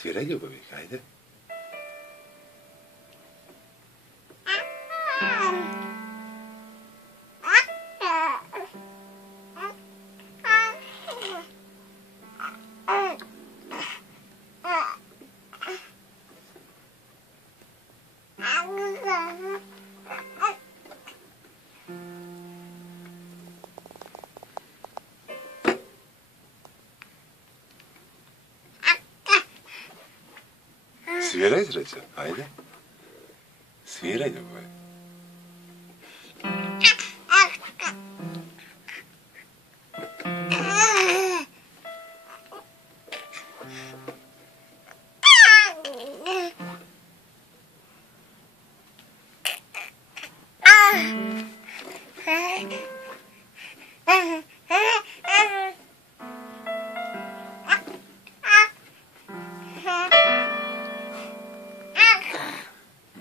Sviraj ljubavi, hajde. Sviraj, sreća, ajde. Sviraj, ljubavi.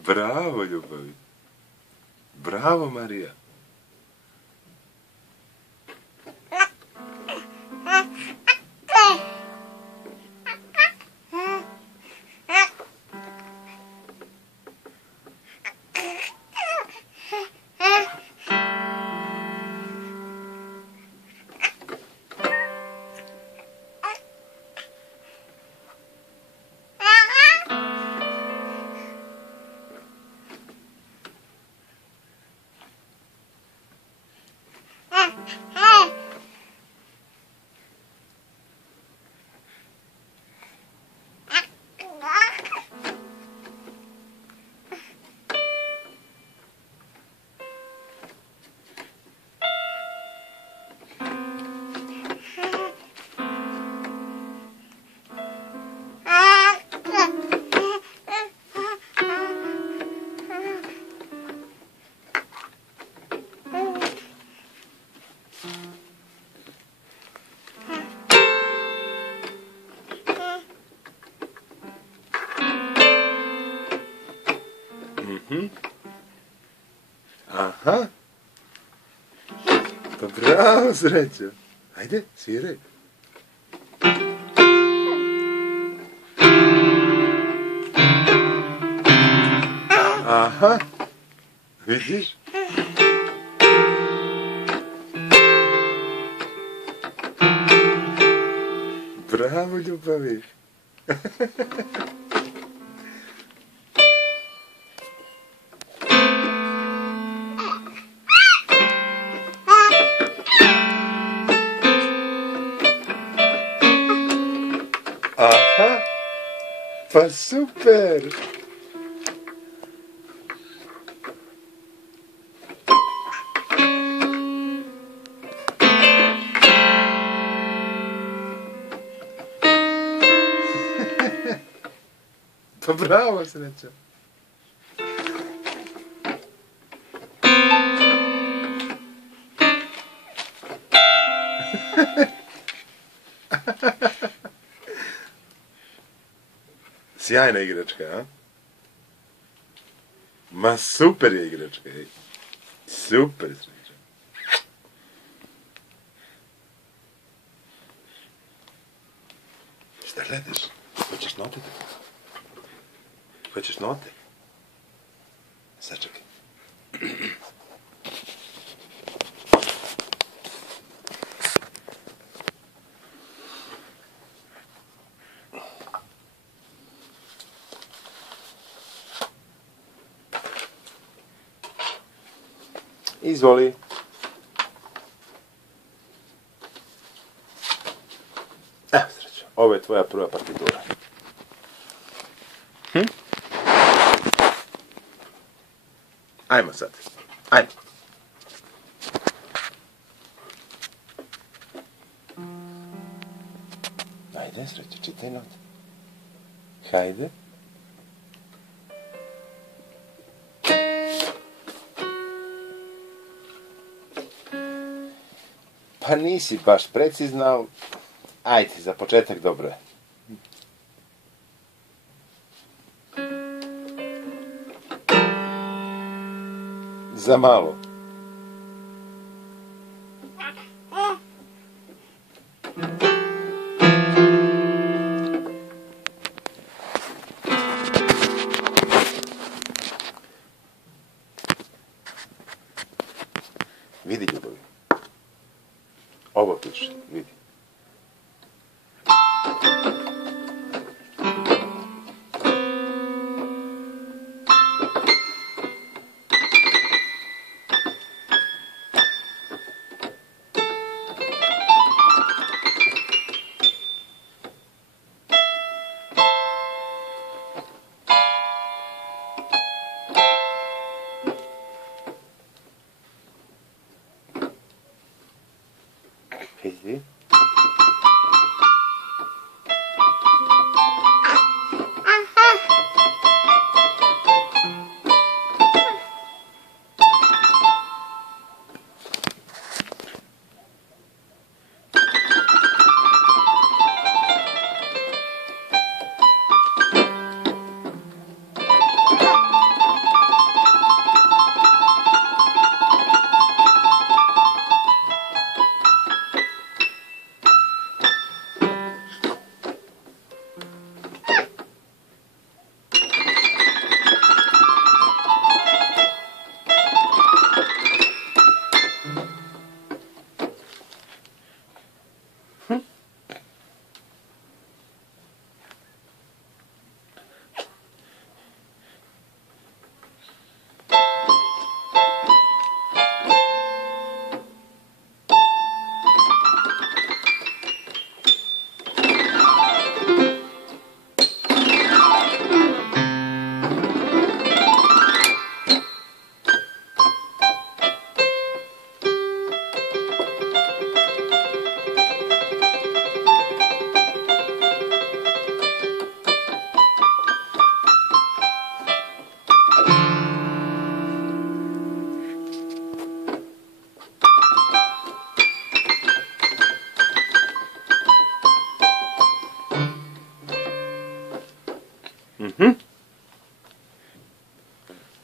Bravo, ljubavi. Bravo, Marija. Aha. Pa bravo, srećo. Ajde, sviraj. Aha. Vidiš? Bravo, ljubavi. Aha, pa super! Pa bravo, srećo! Sjajna igračka, a? Ma super je igračka, ej. Super, sreća. Šta gledaš? Hoćeš note? Hoćeš note? Sačekaj. Izvoli. Evo, srećo, ovo je tvoja prva partitura. Ajmo sad. Ajmo. Ajde, srećo, čitaj note. Hajde. Pa nisi baš precizna, ali ajde, za početak dobro je. Za malo. Ovo piše, vidi. Vidi.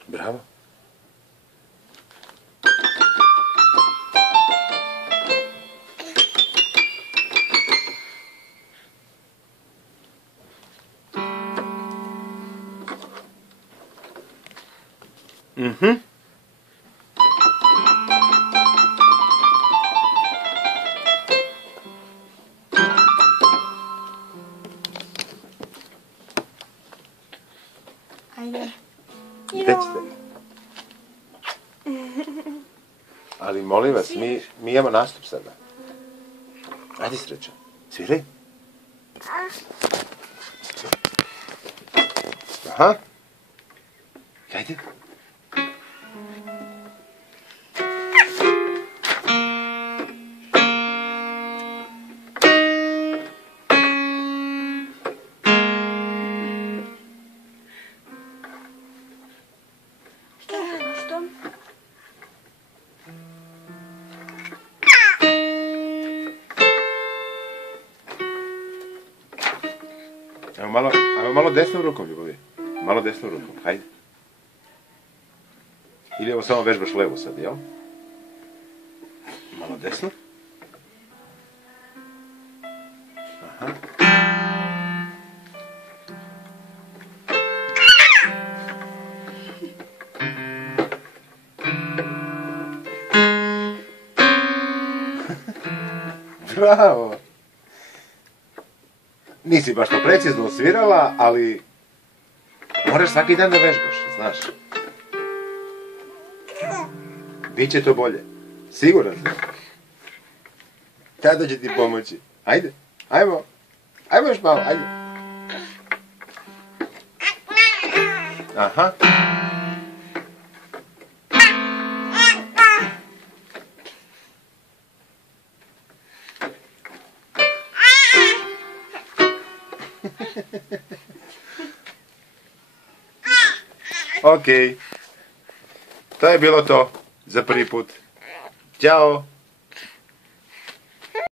Bravo. Ajde. Gde ćete? Ali molim vas, mi imamo nastup sada. Ajde, Srećo. Sviraj. Aha. Ajde. Što? Ajmo malo desnom rukom, ljubavi. Malo desnom rukom, hajde. Ili ovo samo vežbaš levo sad, jel? Malo desno. Aha. Bravo! Nisi baš to precizno svirala, ali moraš svaki dan da vežbaš, znaš. Biće to bolje. Siguran sam. Tada će ti pomoći. Ajde, ajmo. Ajmo još malo, ajde. Aha. Okej. To je bilo to za prvi put. Ćao.